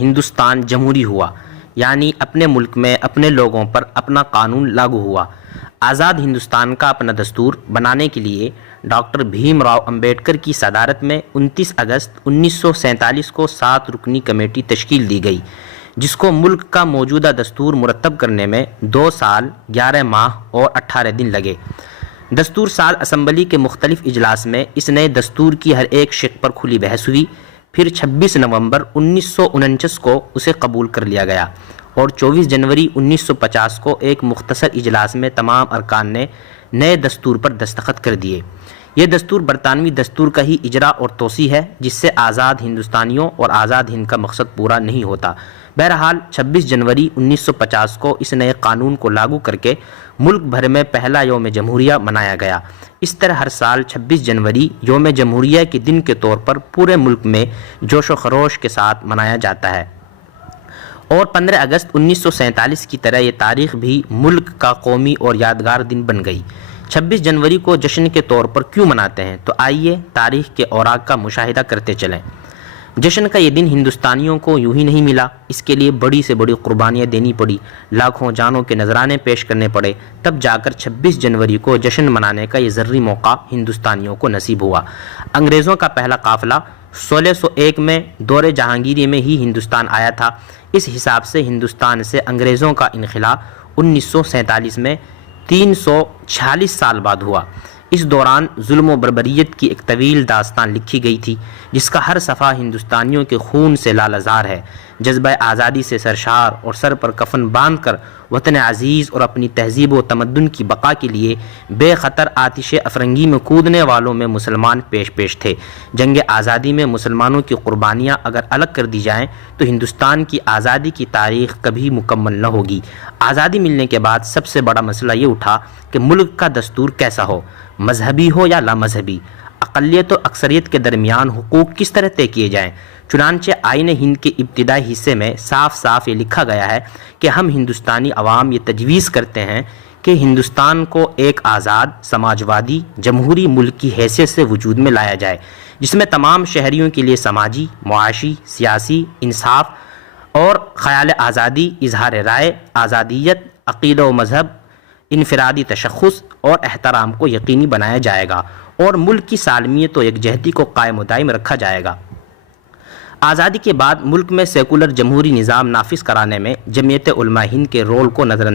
ہندوستان جمہوری ہوا، یعنی اپنے ملک میں اپنے لوگوں پر اپنا قانون لاگو ہوا۔ آزاد ہندوستان کا اپنا دستور بنانے کے لیے ڈاکٹر بھیم راؤ امبیڈکر کی صدارت میں 29 اگست 1947 کو 7 رکنی کمیٹی تشکیل دی گئی، جس کو ملک کا موجودہ دستور مرتب کرنے میں 2 سال 11 ماہ اور 18 دن لگے۔ دستور سال اسمبلی کے مختلف اجلاس میں اس نئے دستور کی ہر ایک شق پر کھلی بحث ہوئی، پھر 26 نومبر 1949 کو اسے قبول کر لیا گیا اور 24 جنوری 1950 کو ایک مختصر اجلاس میں تمام ارکان نے نئے دستور پر دستخط کر دیے۔ یہ دستور برطانوی دستور کا ہی اجرا اور توسیع ہے، جس سے آزاد ہندوستانیوں اور آزاد ہند کا مقصد پورا نہیں ہوتا۔ بہرحال 26 جنوری 1950 کو اس نئے قانون کو لاگو کر کے ملک بھر میں پہلا یوم جمہوریہ منایا گیا۔ اس طرح ہر سال 26 جنوری یوم جمہوریہ کے دن کے طور پر پورے ملک میں جوش و خروش کے ساتھ منایا جاتا ہے، اور 15 اگست 1947 کی طرح یہ تاریخ بھی ملک کا قومی اور یادگار دن بن گئی۔ 26 جنوری کو جشن کے طور پر کیوں مناتے ہیں؟ تو آئیے تاریخ کے اوراق کا مشاہدہ کرتے چلیں۔ جشن کا یہ دن ہندوستانیوں کو یوں ہی نہیں ملا، اس کے لیے بڑی سے بڑی قربانیاں دینی پڑی، لاکھوں جانوں کے نذرانے پیش کرنے پڑے، تب جا کر 26 جنوری کو جشن منانے کا یہ ذرّی موقع ہندوستانیوں کو نصیب ہوا۔ انگریزوں کا پہلا قافلہ 1601 میں دور جہانگیری میں ہی ہندوستان آیا تھا۔ اس حساب سے ہندوستان سے انگریزوں کا انخلاء 1947 میں 346 سال بعد ہوا۔ اس دوران ظلم و بربریت کی ایک طویل داستان لکھی گئی تھی، جس کا ہر صفحہ ہندوستانیوں کے خون سے لالزار ہے۔ جذبہ آزادی سے سرشار اور سر پر کفن باندھ کر وطن عزیز اور اپنی تہذیب و تمدن کی بقا کے لیے بے خطر آتش افرنگی میں کودنے والوں میں مسلمان پیش تھے۔ جنگ آزادی میں مسلمانوں کی قربانیاں اگر الگ کر دی جائیں تو ہندوستان کی آزادی کی تاریخ کبھی مکمل نہ ہوگی۔ آزادی ملنے کے بعد سب سے بڑا مسئلہ یہ اٹھا کہ ملک کا دستور کیسا ہو، مذہبی ہو یا لا مذہبی، اقلیت و اکثریت کے درمیان حقوق کس طرح طے کیے جائیں۔ چنانچہ آئین ہند کے ابتدائی حصے میں صاف یہ لکھا گیا ہے کہ ہم ہندوستانی عوام یہ تجویز کرتے ہیں کہ ہندوستان کو ایک آزاد سماجوادی جمہوری ملک کی حیثیت سے وجود میں لایا جائے، جس میں تمام شہریوں کے لیے سماجی، معاشی، سیاسی انصاف اور خیال آزادی، اظہار رائے، آزادیت، عقیدہ و مذہب، انفرادی تشخص اور احترام کو یقینی بنایا جائے گا، اور ملک کی سالمیت و یکجہتی کو قائم و دائم رکھا جائے گا۔ آزادی کے بعد ملک میں سیکولر جمہوری نظام نافذ کرانے میں جمعیت علماء ہند کے رول کو نظر